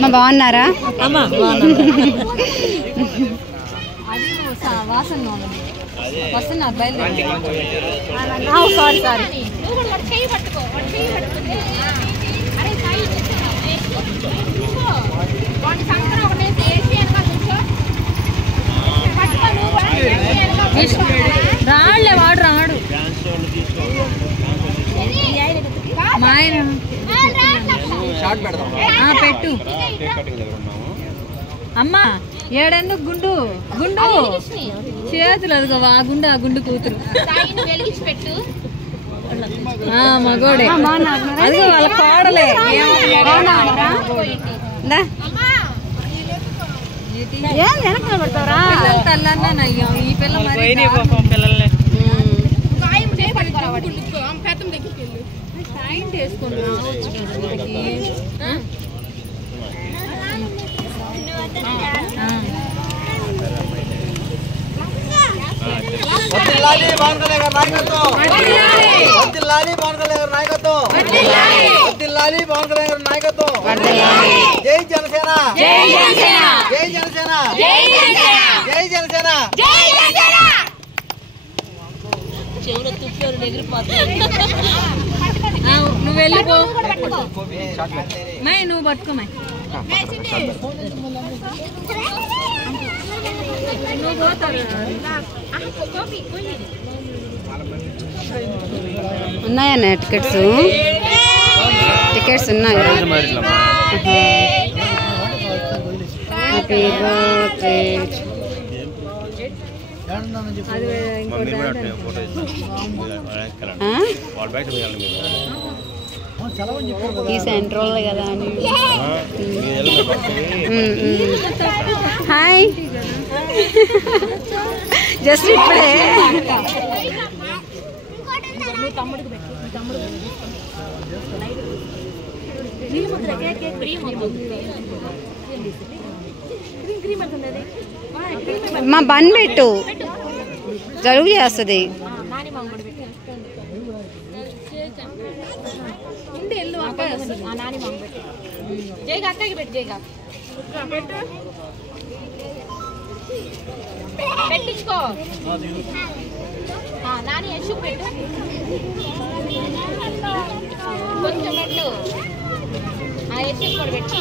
మా బాగున్నారా? వస్తున్నారు బయలుదేరి. Sorry sorry. రాళ్ళే వాడు రాడు మా ఆయన పెట్టు. అమ్మా ఏడెందుకు గుండు గుండు చేతులు అదిగోవా గుండు ఆ గుండు కూతురు మగోడే అదిగో వాళ్ళ కోడలే. తల్లన్నా అయ్యాం ఈ పిల్ల పిల్లల్ని వేసుకొని రావచ్చు. జై జనసేన జై జనసేన జై జనసేన జై జనసేన జై జనసేన. చెవులో తుప్పారు ఎగిరిపోతాయి. నువ్వు వెళ్ళిపో మై నువ్వు పట్టుకోమై నువ్వు పోతావు. ఉన్నాయన్న టికెట్స్ ఉన్నాయి. Happy birthday. ఈ సెంట్రల్ కదా అని. హాయ్ జస్ట్ ఇప్పుడే మా బన్ పెట్టు జరుగు చేస్తుంది. పెట్టించుకో నాని యశు పెట్టు కొంచెం పెట్టు యశు కూడా పెట్టు.